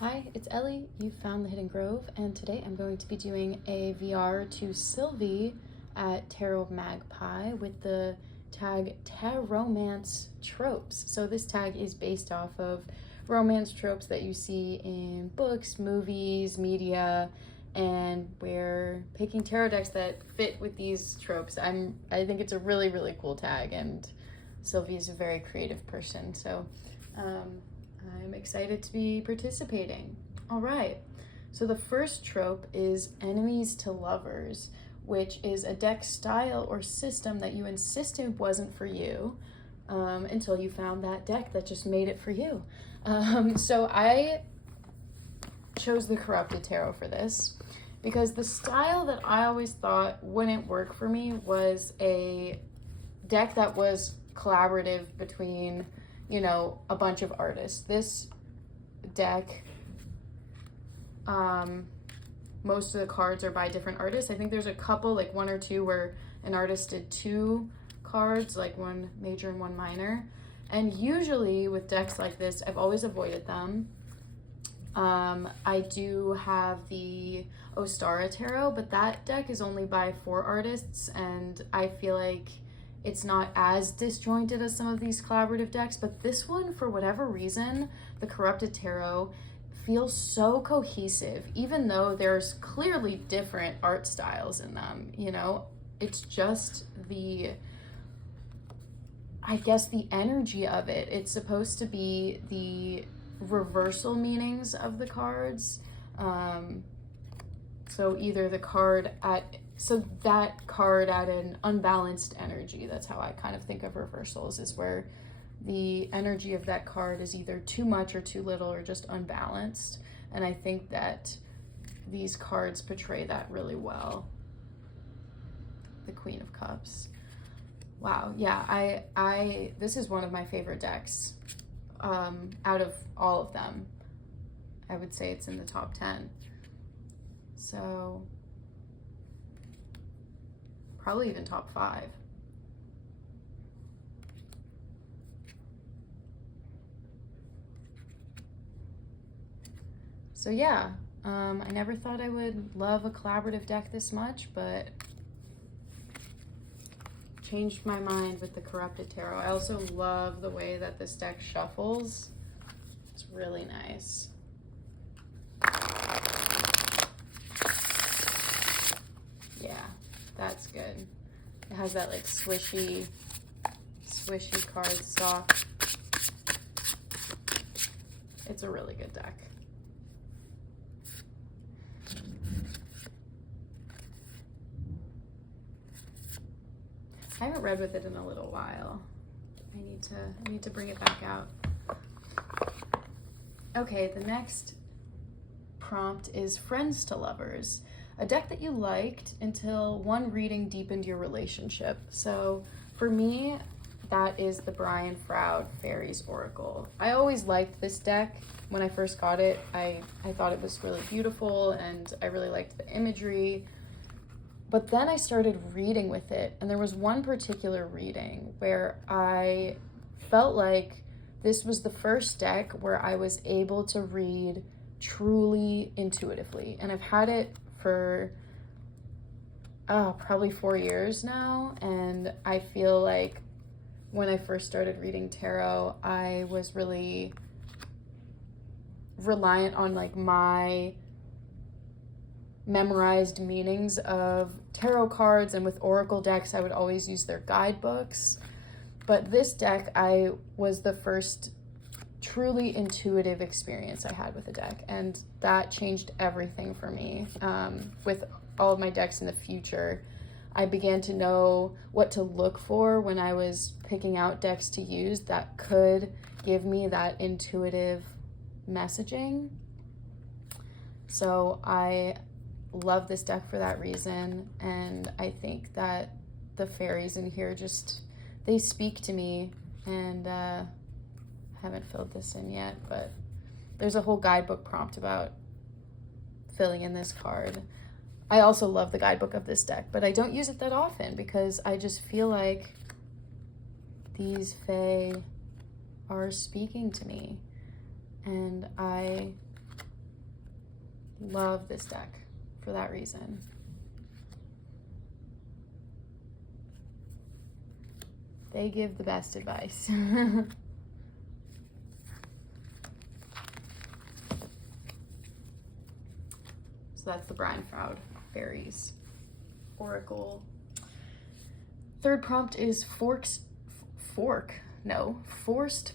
Hi, it's Ellie. You found the Hidden Grove, and today I'm going to be doing a VR to Sylvie at Tarot Magpie with the tag Taromance Tropes. So this tag is based off of romance tropes that you see in books, movies, media, and we're picking tarot decks that fit with these tropes. I think it's a really, really cool tag, and Sylvie is a very creative person, so I'm excited to be participating. All right, so the first trope is enemies to lovers, which is a deck style or system that you insisted wasn't for you until you found that deck that just made it for you. So I chose the Corrupted Tarot for this because the style that I always thought wouldn't work for me was a deck that was collaborative between, you know, a bunch of artists. This deck, most of the cards are by different artists. I think there's a couple, like one or two, where an artist did two cards, like one major and one minor. And usually with decks like this, I've always avoided them. I do have the Ostara Tarot, but that deck is only by 4 artists, and I feel like it's not as disjointed as some of these collaborative decks, but this one, for whatever reason, the Corrupted Tarot, feels so cohesive, even though there's clearly different art styles in them, you know? It's just I guess the energy of it. It's supposed to be the reversal meanings of the cards. So either the card that card at an unbalanced energy, that's how I kind of think of reversals, is where the energy of that card is either too much or too little or just unbalanced. And I think that these cards portray that really well. The Queen of Cups. Wow, yeah, this is one of my favorite decks out of all of them. I would say it's in the top 10. So probably even top 5. So yeah, I never thought I would love a collaborative deck this much, but changed my mind with the Corrupted Tarot. I also love the way that this deck shuffles. It's really nice. Yeah, that's good. It has that like swishy card stock. It's a really good deck. I haven't read with it in a little while. I need to bring it back out. Okay, the next prompt is Friends to Lovers, a deck that you liked until one reading deepened your relationship. So for me, that is the Brian Froud Fairies Oracle. I always liked this deck. When I first got it, I thought it was really beautiful and I really liked the imagery. But then I started reading with it, and there was one particular reading where I felt like this was the first deck where I was able to read truly intuitively. And I've had it for probably 4 years now, and I feel like when I first started reading tarot, I was really reliant on like my memorized meanings of tarot cards, and with oracle decks I would always use their guidebooks. But this deck, I was the first truly intuitive experience I had with a deck, and that changed everything for me. With all of my decks in the future, I began to know what to look for when I was picking out decks to use that could give me that intuitive messaging. So I love this deck for that reason, and I think that the fairies in here just, they speak to me. And I haven't filled this in yet, but there's a whole guidebook prompt about filling in this card. I also love the guidebook of this deck, but I don't use it that often because I just feel like these fae are speaking to me, and I Love this deck for that reason. They give the best advice. So that's the Brineproud Fairies Oracle. Third prompt is Forced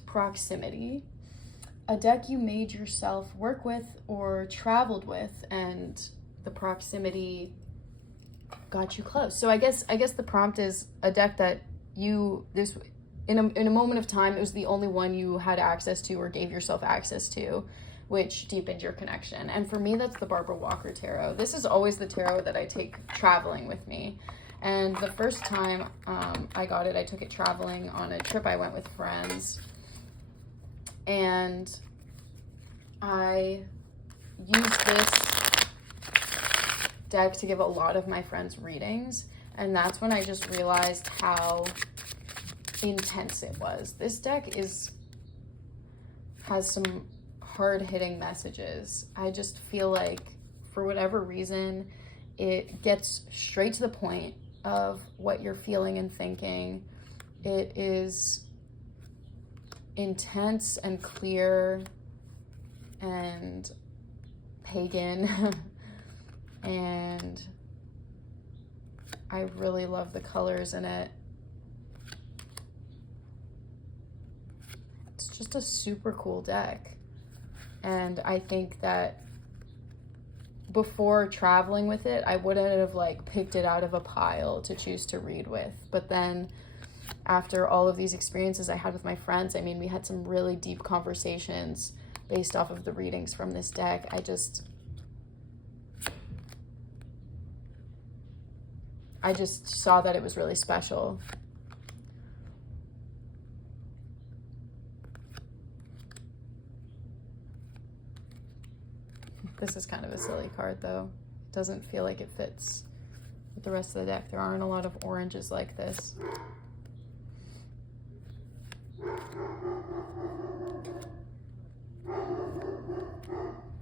Proximity. A deck you made yourself work with or traveled with, and the proximity got you close. So I guess the prompt is a deck that in a moment of time, it was the only one you had access to or gave yourself access to, which deepened your connection. And for me, that's the Barbara Walker Tarot. This is always the tarot that I take traveling with me. And the first time I got it, I took it traveling on a trip I went with friends. And I used this deck to give a lot of my friends readings. And that's when I just realized how intense it was. This deck has some hard-hitting messages. I just feel like, for whatever reason, it gets straight to the point of what you're feeling and thinking. It is intense and clear and pagan and I really love the colors in it. It's just a super cool deck. And I think that before traveling with it, I wouldn't have like picked it out of a pile to choose to read with. But then after all of these experiences I had with my friends, I mean, we had some really deep conversations based off of the readings from this deck. I just saw that it was really special. This is kind of a silly card though. It doesn't feel like it fits with the rest of the deck. There aren't a lot of oranges like this.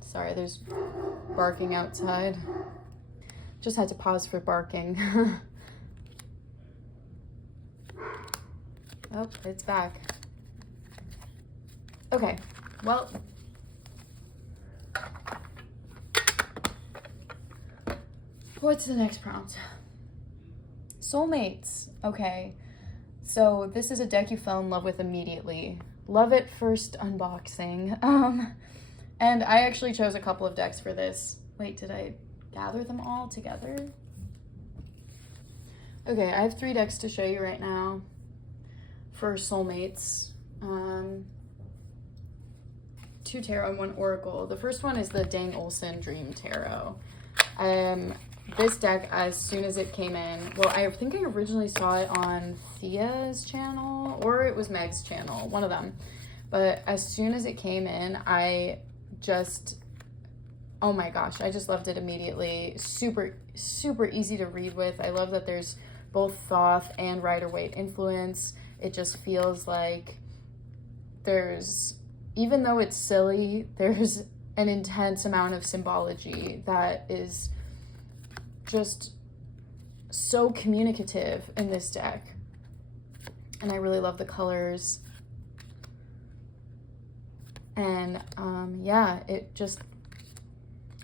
Sorry, there's barking outside. Just had to pause for barking. Oh, it's back. Okay, well. What's the next prompt? Soulmates. Okay, so this is a deck you fell in love with immediately. Love it first unboxing. And I actually chose a couple of decks for this. Wait, did I gather them all together? Okay, I have 3 decks to show you right now for Soulmates. 2 tarot and 1 oracle. The first one is the Dang Olsen Dream Tarot. This deck, as soon as it came in, well, I think I originally saw it on Thea's channel, or it was Meg's channel, one of them. But as soon as it came in, oh my gosh, I just loved it immediately. Super, super easy to read with. I love that there's both Thoth and Rider-Waite influence. It just feels like even though it's silly, there's an intense amount of symbology that is just so communicative in this deck. And I really love the colors. And yeah,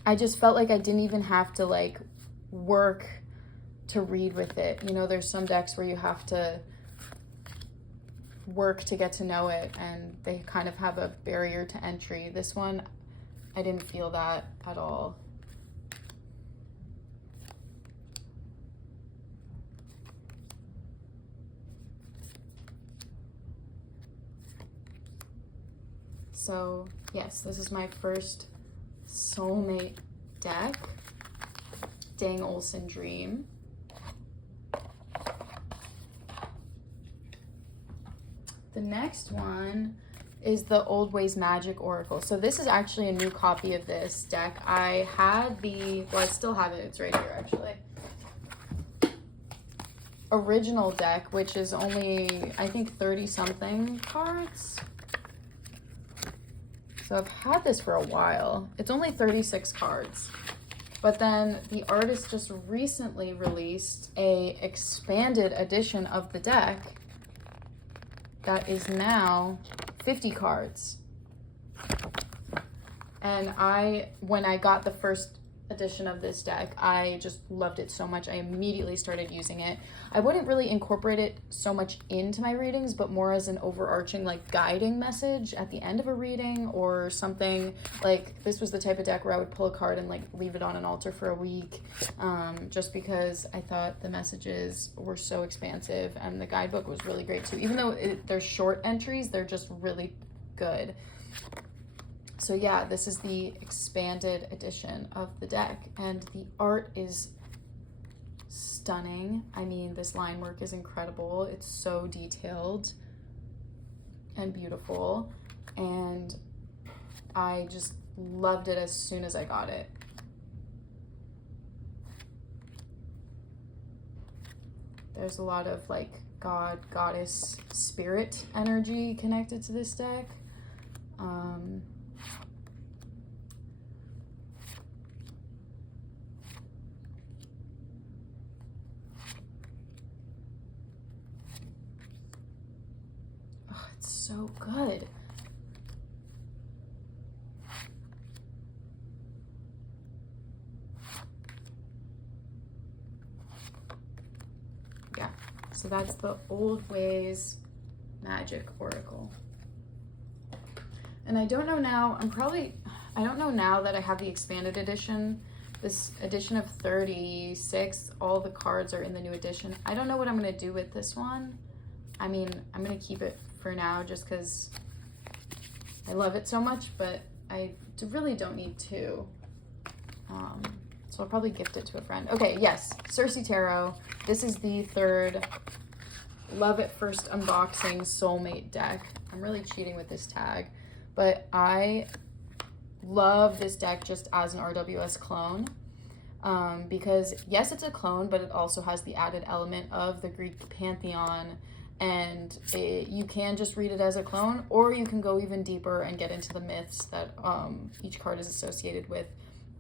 I just felt like I didn't even have to like work to read with it. You know, there's some decks where you have to work to get to know it and they kind of have a barrier to entry. This one, I didn't feel that at all. So yes, this is my first Soulmate deck, Dang Olsen Dream. The next one is the Old Ways Magic Oracle. So this is actually a new copy of this deck. I had I still have it, it's right here actually. Original deck, which is only, I think, 30 something cards. So I've had this for a while. It's only 36 cards. But then the artist just recently released a expanded edition of the deck that is now 50 cards. And when I got the first edition of this deck, I just loved it so much. I immediately started using it. I wouldn't really incorporate it so much into my readings, but more as an overarching like guiding message at the end of a reading or something. Like this was the type of deck where I would pull a card and like leave it on an altar for a week, just because I thought the messages were so expansive, and the guidebook was really great too. Even though they're short entries, they're just really good. So yeah, this is the expanded edition of the deck, and the art is stunning. I mean, this line work is incredible. It's so detailed and beautiful, and I just loved it as soon as I got it. There's a lot of like God, goddess, spirit energy connected to this deck. So good. Yeah, so that's the Old Ways Magic Oracle. And I don't know now, I don't know now that I have the expanded edition, this edition of 36, all the cards are in the new edition. I don't know what I'm going to do with this one. I mean, I'm going to keep it for now just because I love it so much, but I really don't need to. So I'll probably gift it to a friend. Okay, yes, Circe Tarot. This is the third Love at First Unboxing Soulmate deck. I'm really cheating with this tag, but I love this deck just as an RWS clone. Because yes, it's a clone, but it also has the added element of the Greek pantheon, and you can just read it as a clone, or you can go even deeper and get into the myths that each card is associated with.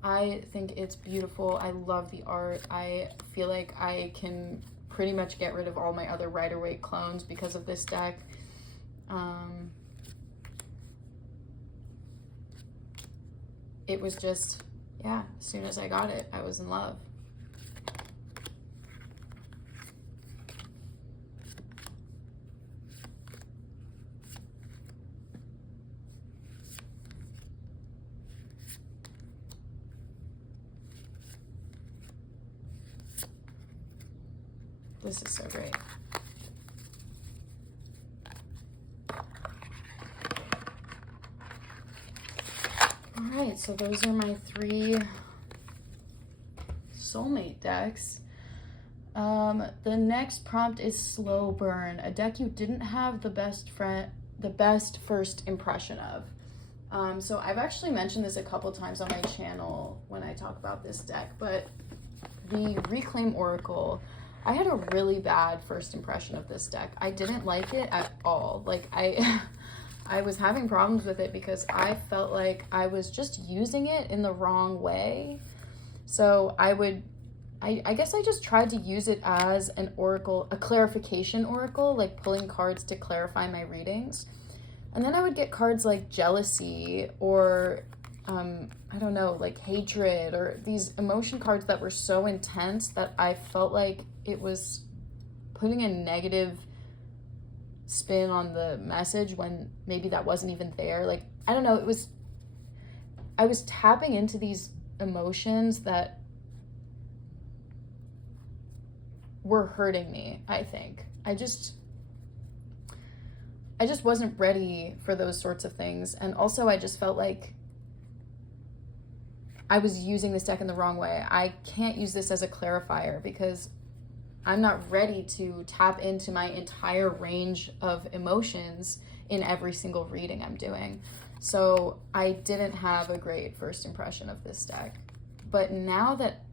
I think it's beautiful. I love the art. I feel like I can pretty much get rid of all my other Rider-Waite clones because of this deck. It was just, yeah, as soon as I got it, I was in love. This is so great. All right, so those are my 3 Soulmate decks. The next prompt is Slow Burn, a deck you didn't have the best first impression of. So I've actually mentioned this a couple times on my channel when I talk about this deck, but the Reclaim Oracle, I had a really bad first impression of this deck. I didn't like it at all. Like I was having problems with it because I felt like I was just using it in the wrong way. So I guess I just tried to use it as an oracle, a clarification oracle, like pulling cards to clarify my readings. And then I would get cards like jealousy or, I don't know, like hatred, or these emotion cards that were so intense that I felt like it was putting a negative spin on the message when maybe that wasn't even there. Like, I don't know, I was tapping into these emotions that were hurting me, I think. I just wasn't ready for those sorts of things. And also I just felt like I was using this deck in the wrong way. I can't use this as a clarifier because I'm not ready to tap into my entire range of emotions in every single reading I'm doing. So I didn't have a great first impression of this deck. But now that,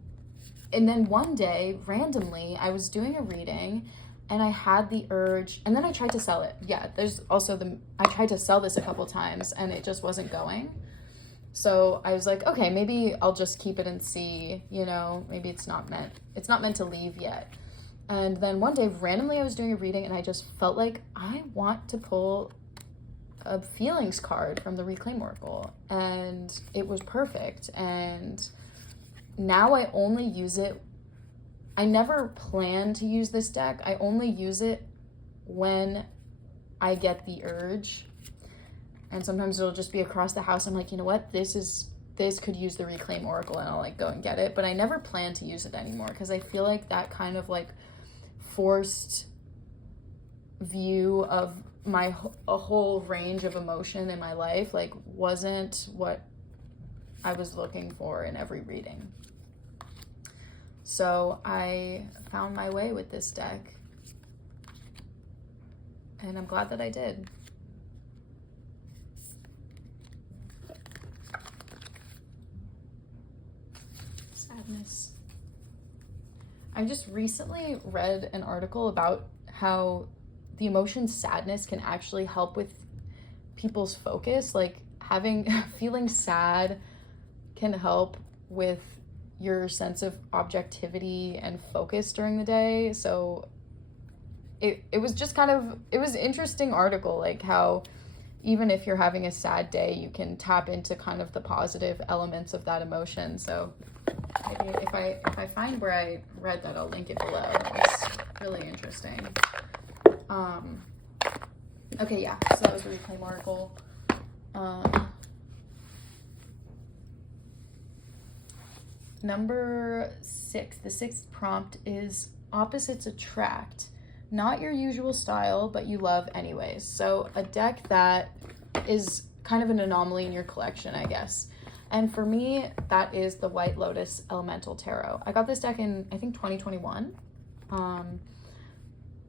and then one day, randomly, I was doing a reading and I had the urge, and then I tried to sell it. Yeah, there's also I tried to sell this a couple times and it just wasn't going. So I was like, okay, maybe I'll just keep it and see, you know, maybe it's not meant to leave yet. And then one day, randomly, I was doing a reading and I just felt like I want to pull a feelings card from the Reclaim Oracle, and it was perfect. And now I only use it. I never plan to use this deck. I only use it when I get the urge. And sometimes it'll just be across the house. I'm like, you know what? This could use the Reclaim Oracle, and I'll like go and get it. But I never plan to use it anymore because I feel like that kind of like forced view of a whole range of emotion in my life like wasn't what I was looking for in every reading. So I found my way with this deck, and I'm glad that I did. Sadness. I just recently read an article about how the emotion sadness can actually help with people's focus. Like feeling sad can help with your sense of objectivity and focus during the day. So it was just it was an interesting article, like how even if you're having a sad day, you can tap into kind of the positive elements of that emotion. So maybe if I find where I read that, I'll link it below. It's really interesting. Okay, yeah, so that was the Reclaim Oracle. Number 6, the 6th prompt is opposites attract. Not your usual style, but you love anyways. So a deck that is kind of an anomaly in your collection, I guess. And for me, that is the White Lotus Elemental Tarot. I got this deck in, I think, 2021.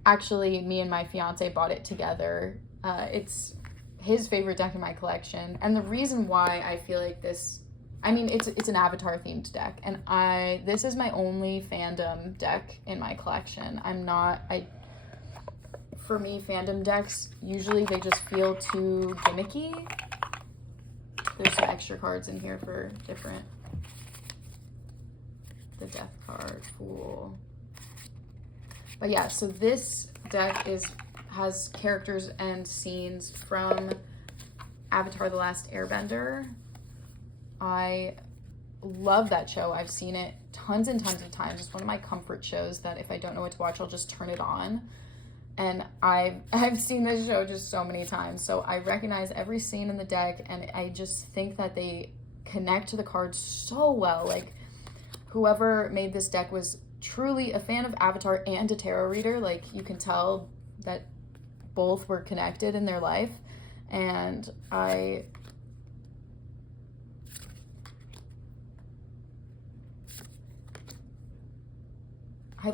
Actually, me and my fiance bought it together. It's his favorite deck in my collection. And the reason why I feel like this, I mean, it's an Avatar themed deck. And this is my only fandom deck in my collection. For me, fandom decks, usually they just feel too gimmicky. There's some extra cards in here for different. The Death card, Fool. But yeah, so this deck has characters and scenes from Avatar: The Last Airbender. I love that show. I've seen it tons and tons of times. It's one of my comfort shows that if I don't know what to watch, I'll just turn it on. And I've seen this show just so many times. So I recognize every scene in the deck, and I just think that they connect to the cards so well. Like, whoever made this deck was truly a fan of Avatar and a tarot reader. Like, you can tell that both were connected in their life. And I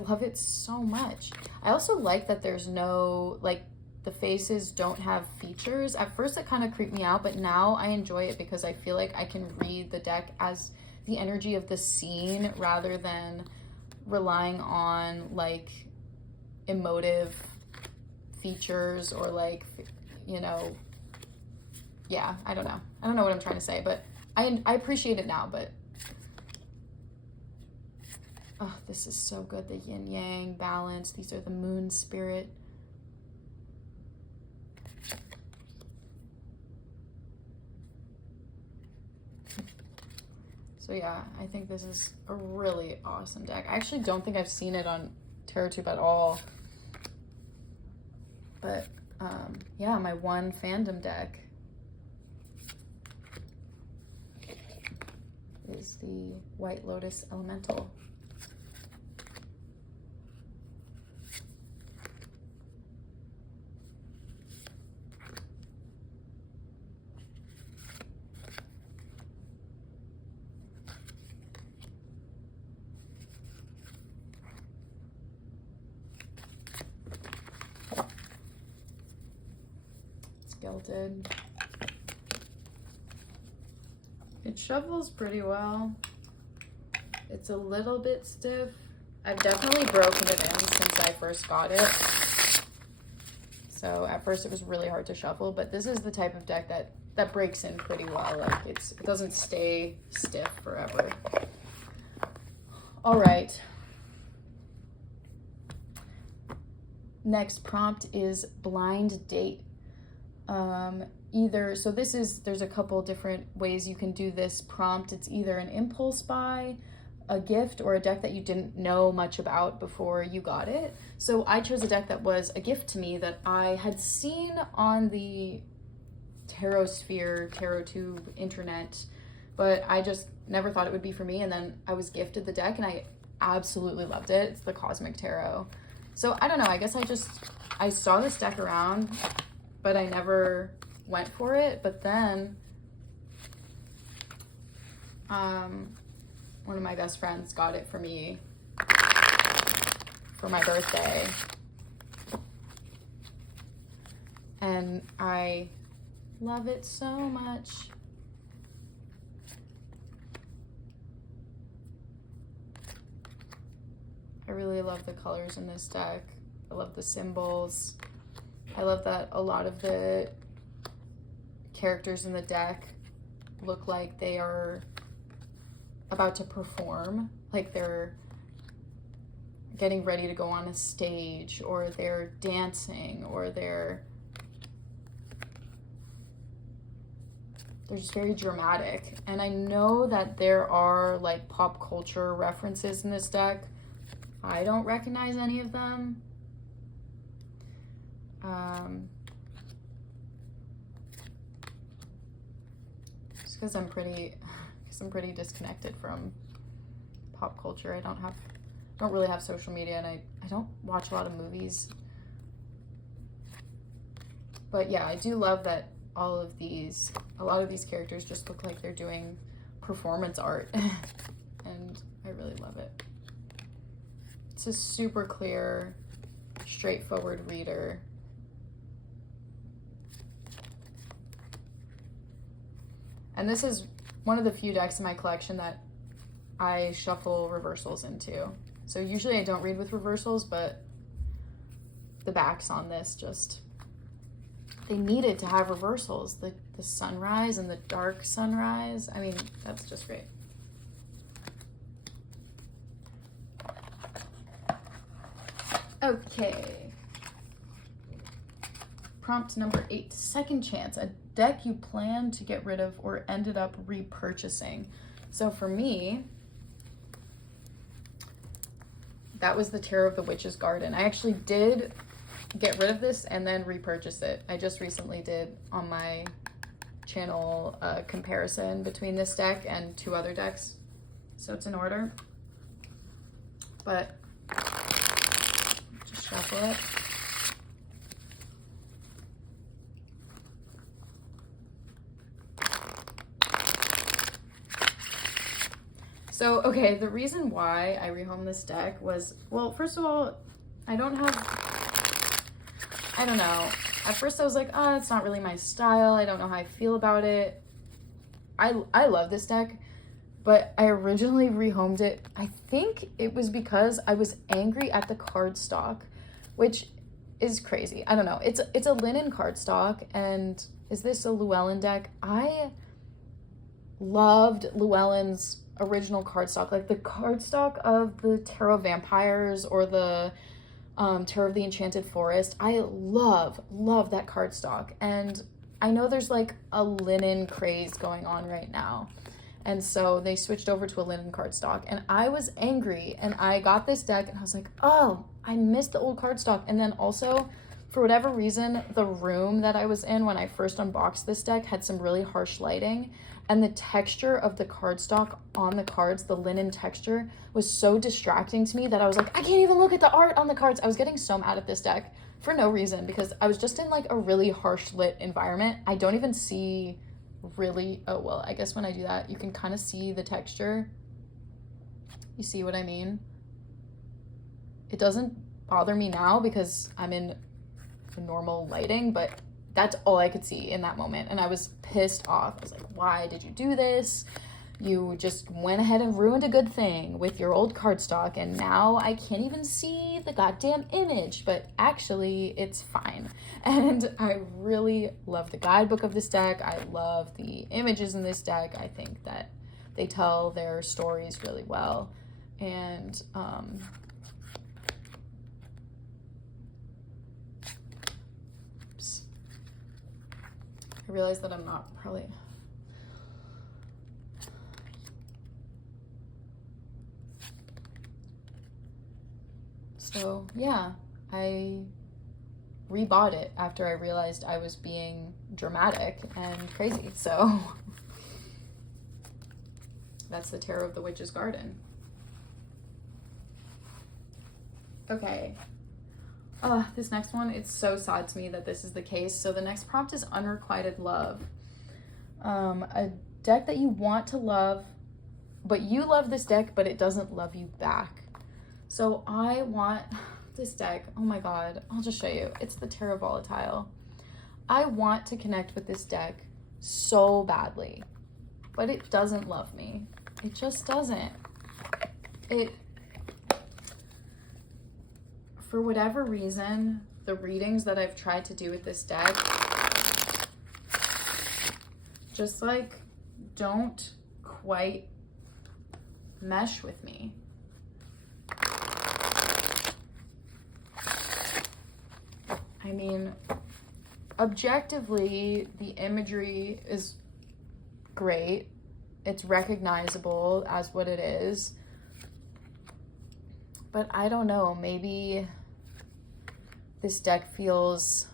love it so much. I also like that there's no, like, the faces don't have features. At first it kind of creeped me out, but now I enjoy it because I feel like I can read the deck as the energy of the scene rather than relying on like emotive features or like, you know, yeah, I don't know what I'm trying to say, but I appreciate it now. But oh, this is so good. The yin yang balance. These are the moon spirit. So yeah, I think this is a really awesome deck. I actually don't think I've seen it on TarotTube at all. But yeah, my one fandom deck is the White Lotus Elemental. Gilded. It shovels pretty well. It's a little bit stiff. I've definitely broken it in since I first got it. So at first it was really hard to shuffle, but this is the type of deck that breaks in pretty well. Like it doesn't stay stiff forever. All right. Next prompt is blind date. There's a couple different ways you can do this prompt. It's either an impulse buy, a gift, or a deck that you didn't know much about before you got it. So I chose a deck that was a gift to me that I had seen on the Tarot Sphere, Tarot Tube internet, but I just never thought it would be for me. And then I was gifted the deck and I absolutely loved it. It's the Cosmic Tarot. So I don't know, I guess I saw this deck around, but I never went for it. But then one of my best friends got it for me for my birthday. And I love it so much. I really love the colors in this deck. I love the symbols. I love that a lot of the characters in the deck look like they are about to perform, like they're getting ready to go on a stage, or they're dancing, or they're just very dramatic. And I know that there are like pop culture references in this deck. I don't recognize any of them. Just because I'm pretty disconnected from pop culture. I don't really have social media, and I don't watch a lot of movies. But yeah, I do love that a lot of these characters just look like they're doing performance art. And I really love it. It's a super clear, straightforward reader. And this is one of the few decks in my collection that I shuffle reversals into. So usually I don't read with reversals, but the backs on this they needed to have reversals. The sunrise and the dark sunrise. I mean, that's just great. Okay. Prompt number 8, second chance, a deck you plan to get rid of or ended up repurchasing. So for me, that was the Tarot of the Witch's Garden. I actually did get rid of this and then repurchase it. I just recently did on my channel a comparison between this deck and 2 other decks. So it's in order. But just shuffle it. So, okay, the reason why I rehomed this deck was, well, first of all, I don't know. At first I was like, oh, it's not really my style. I don't know how I feel about it. I love this deck, but I originally rehomed it. I think it was because I was angry at the cardstock, which is crazy. I don't know. It's a linen cardstock, and is this a Llewellyn deck? I loved Llewellyn's original cardstock, like the cardstock of the Tarot Vampires or the Tarot of the Enchanted Forest. I love that cardstock, and I know there's like a linen craze going on right now, and so they switched over to a linen cardstock, and I was angry, and I got this deck and I was like, oh, I missed the old cardstock. And then also, for whatever reason, the room that I was in when I first unboxed this deck had some really harsh lighting, and the texture of the cardstock on the cards, the linen texture, was so distracting to me that I was like, I can't even look at the art on the cards. I was getting so mad at this deck for no reason, because I was just in like a really harsh lit environment. I don't even see really, oh, well, I guess when I do that, you can kind of see the texture. You see what I mean? It doesn't bother me now because I'm in the normal lighting, but that's all I could see in that moment, and I was pissed off. I was like, why did you do this? You just went ahead and ruined a good thing with your old cardstock, and now I can't even see the goddamn image, but actually it's fine. And I really love the guidebook of this deck. I love the images in this deck. I think that they tell their stories really well. And oops. I realize that I'm not probably... So yeah, I rebought it after I realized I was being dramatic and crazy. So that's the Tarot of the Witch's Garden. Okay. This next one, it's so sad to me that this is the case. So the next prompt is Unrequited Love. A deck that you want to love, but you love this deck, but it doesn't love you back. So I want this deck, oh my God, I'll just show you. It's the Tarot Volatile. I want to connect with this deck so badly, but it doesn't love me. It just doesn't. For whatever reason, the readings that I've tried to do with this deck just like don't quite mesh with me. I mean, objectively, the imagery is great. It's recognizable as what it is. But I don't know, maybe this deck feels...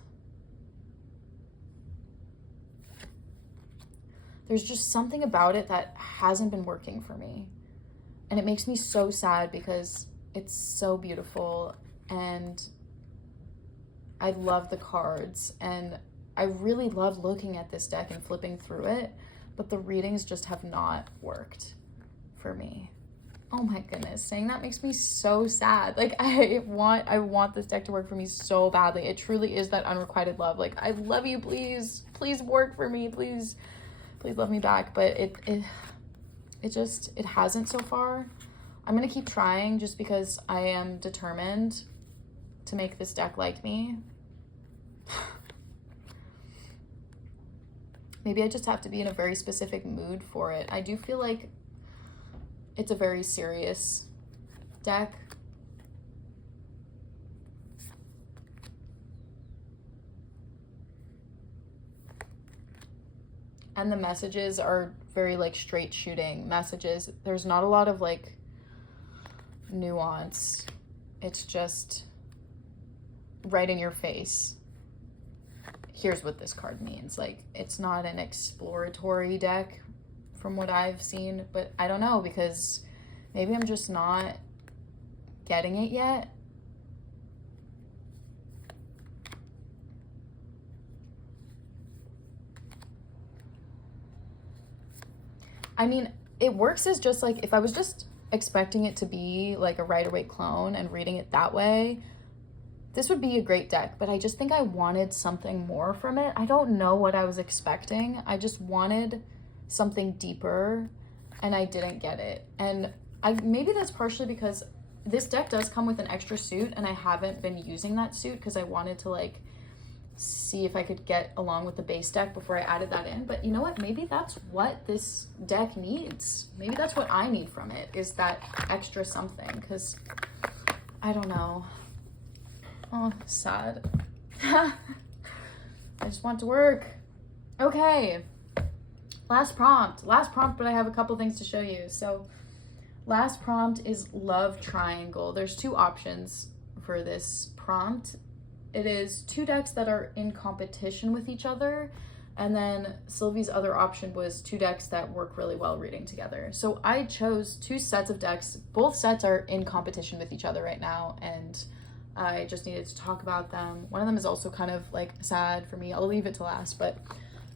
There's just something about it that hasn't been working for me. And it makes me so sad because it's so beautiful and I love the cards and I really love looking at this deck and flipping through it, but the readings just have not worked for me. Oh my goodness, saying that makes me so sad. Like I want this deck to work for me so badly. It truly is that unrequited love. Like, I love you, please work for me, please love me back. But it hasn't so far. I'm gonna keep trying just because I am determined to make this deck like me. Maybe I just have to be in a very specific mood for it. I do feel like it's a very serious deck. And the messages are very like straight shooting messages. There's not a lot of like nuance. It's just right in your face. Here's what this card means. Like, it's not an exploratory deck from what I've seen, but I don't know, because maybe I'm just not getting it yet. I mean, it works as just like, if I was just expecting it to be like a Rider-Waite clone and reading it that way, this would be a great deck, but I just think I wanted something more from it. I don't know what I was expecting. I just wanted something deeper and I didn't get it. And maybe that's partially because this deck does come with an extra suit and I haven't been using that suit because I wanted to like see if I could get along with the base deck before I added that in. But you know what? Maybe that's what this deck needs. Maybe that's what I need from it, is that extra something, because I don't know. Oh, sad. I just want to work. Okay. Last prompt, but I have a couple things to show you. So last prompt is Love Triangle. There's two options for this prompt. It is two decks that are in competition with each other. And then Sylvie's other option was two decks that work really well reading together. So I chose two sets of decks. Both sets are in competition with each other right now, and I just needed to talk about them. One of them is also kind of like sad for me. I'll leave it to last, but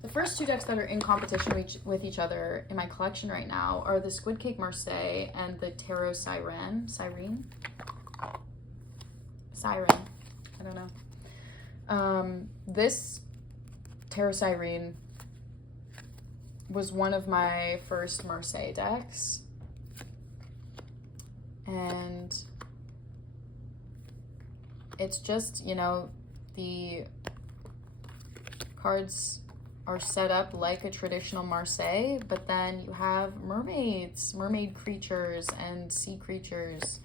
the first two decks that are in competition with each other in my collection right now are the Squid Cake Marseille and the Tarot Siren. I don't know. This Tarot Siren was one of my first Marseille decks. And it's just, you know, the cards are set up like a traditional Marseille, but then you have mermaids, mermaid creatures and sea creatures,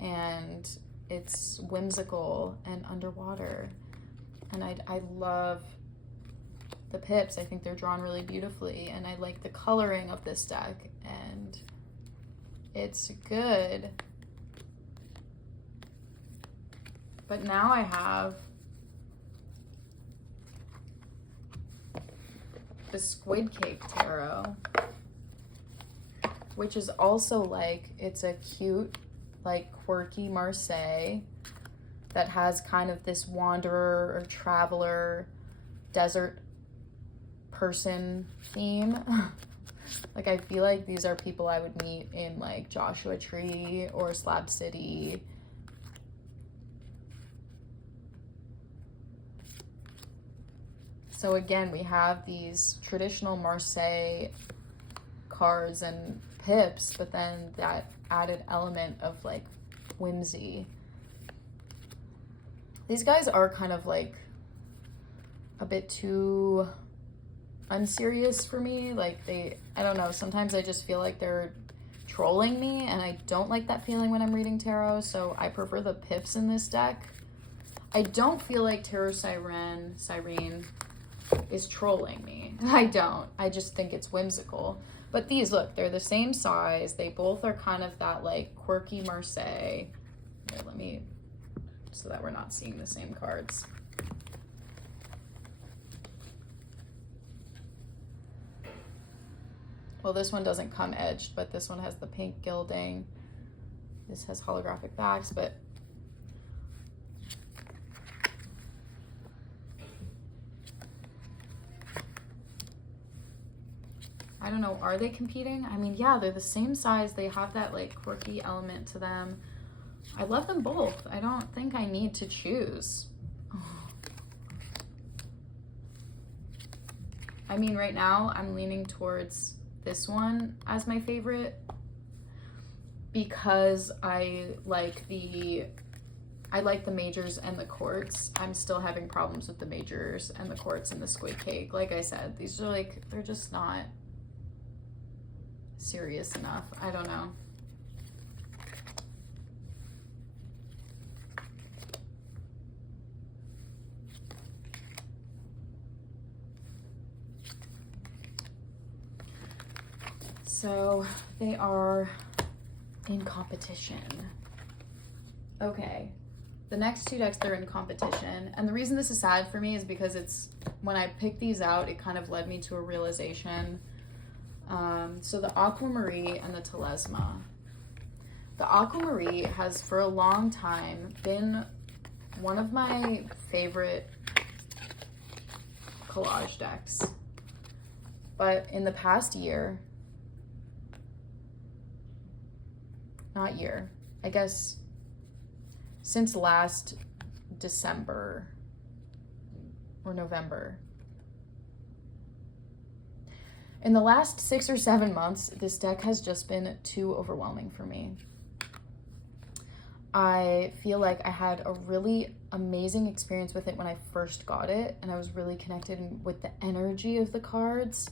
and it's whimsical and underwater. And I love the pips. I think they're drawn really beautifully, and I like the coloring of this deck, and it's good. But now I have the Squid Cake Tarot, which is also like, it's a cute, like quirky Marseille that has kind of this wanderer or traveler, desert person theme. Like, I feel like these are people I would meet in like Joshua Tree or Slab City. So again, we have these traditional Marseille cards and pips, but then that added element of like whimsy. These guys are kind of like a bit too unserious for me. Like, I don't know, sometimes I just feel like they're trolling me, and I don't like that feeling when I'm reading tarot, so I prefer the pips in this deck. I don't feel like Tarot Siren is trolling me. I don't. I just think it's whimsical. But these, look, they're the same size. They both are kind of that like quirky Marseille. Here, let me, so that we're not seeing the same cards. Well, this one doesn't come edged, but this one has the pink gilding. This has holographic backs, but I don't know, are they competing? I mean, yeah, they're the same size. They have that like quirky element to them. I love them both. I don't think I need to choose. I mean, right now I'm leaning towards this one as my favorite because I like the majors and the quartz. I'm still having problems with the majors and the quartz and the squid cake. Like I said, these are like, they're just not serious enough. I don't know. So they are in competition. Okay, the next two decks, they're in competition. And the reason this is sad for me is because it's, when I picked these out, it kind of led me to a realization. So the Aquamarine and the Telesma. The Aquamarine has for a long time been one of my favorite collage decks. But in the past year, not year, I guess since last December or November, in the last 6 or 7 months, this deck has just been too overwhelming for me. I feel like I had a really amazing experience with it when I first got it, and I was really connected with the energy of the cards,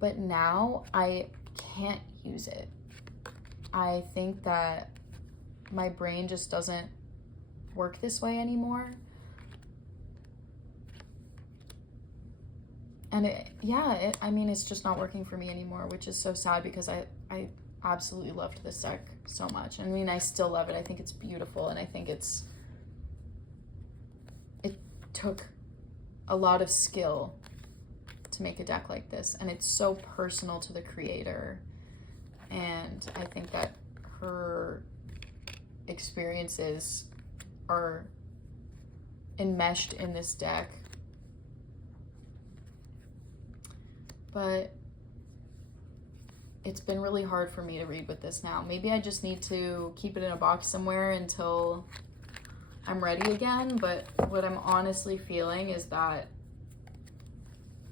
but now I can't use it. I think that my brain just doesn't work this way anymore. And I mean, it's just not working for me anymore, which is so sad because I absolutely loved this deck so much. I mean, I still love it. I think it's beautiful, and I think it took a lot of skill to make a deck like this, and it's so personal to the creator. And I think that her experiences are enmeshed in this deck. But it's been really hard for me to read with this now. Maybe I just need to keep it in a box somewhere until I'm ready again. But what I'm honestly feeling is that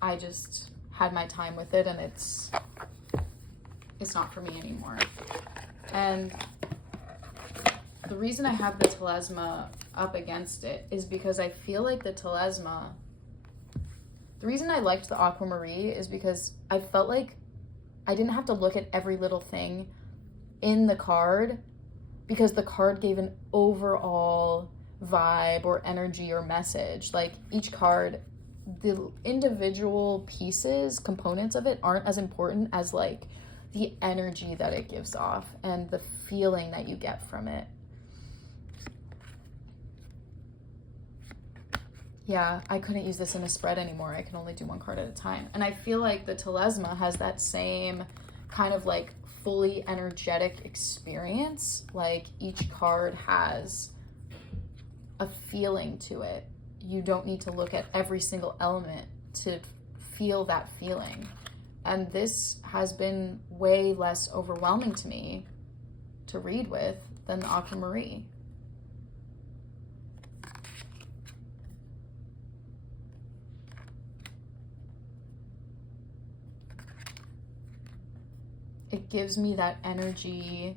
I just had my time with it, and it's not for me anymore. And the reason I have the Telesma up against it is because I feel like the reason I liked the Aquamarine is because I felt like I didn't have to look at every little thing in the card, because the card gave an overall vibe or energy or message. Like each card, the individual pieces, components of it aren't as important as like the energy that it gives off and the feeling that you get from it. Yeah, I couldn't use this in a spread anymore. I can only do one card at a time. And I feel like the Telesma has that same kind of like fully energetic experience. Like each card has a feeling to it. You don't need to look at every single element to feel that feeling. And this has been way less overwhelming to me to read with than the Aquamarine. It gives me that energy,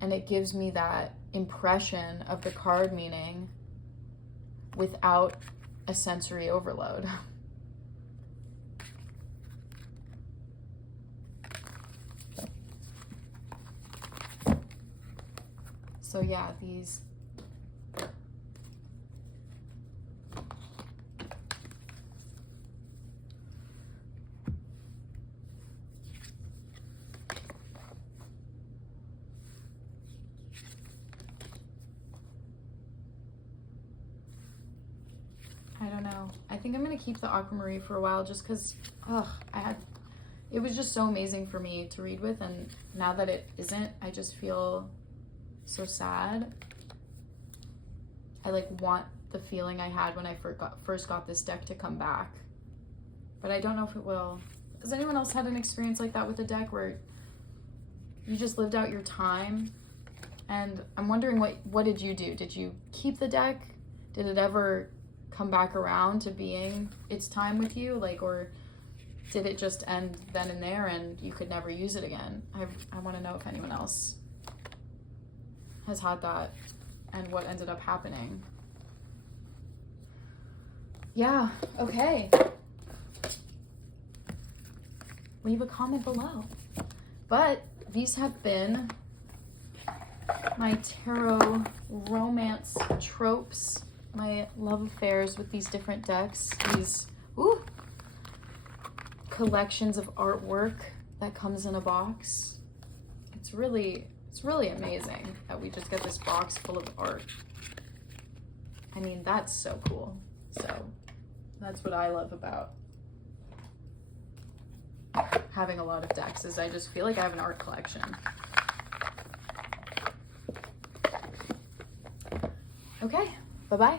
and it gives me that impression of the card meaning without a sensory overload. So yeah, these I don't know. I think I'm gonna keep the Aquamarine for a while just because, it was just so amazing for me to read with, and now that it isn't, I just feel so sad. I like want the feeling I had when I first got this deck to come back, but I don't know if it will. Has anyone else had an experience like that with a deck where you just lived out your time? And I'm wondering, what did you do? Did you keep the deck? Did it ever come back around to being its time with you? Like, or did it just end then and there and you could never use it again? I want to know if anyone else has had that and what ended up happening. Yeah, okay. Leave a comment below. But these have been my tarot romance tropes, my love affairs with these different decks, these collections of artwork that comes in a box. It's really amazing that we just get this box full of art. I mean, that's so cool. So that's what I love about having a lot of decks, is I just feel like I have an art collection. Okay, bye-bye.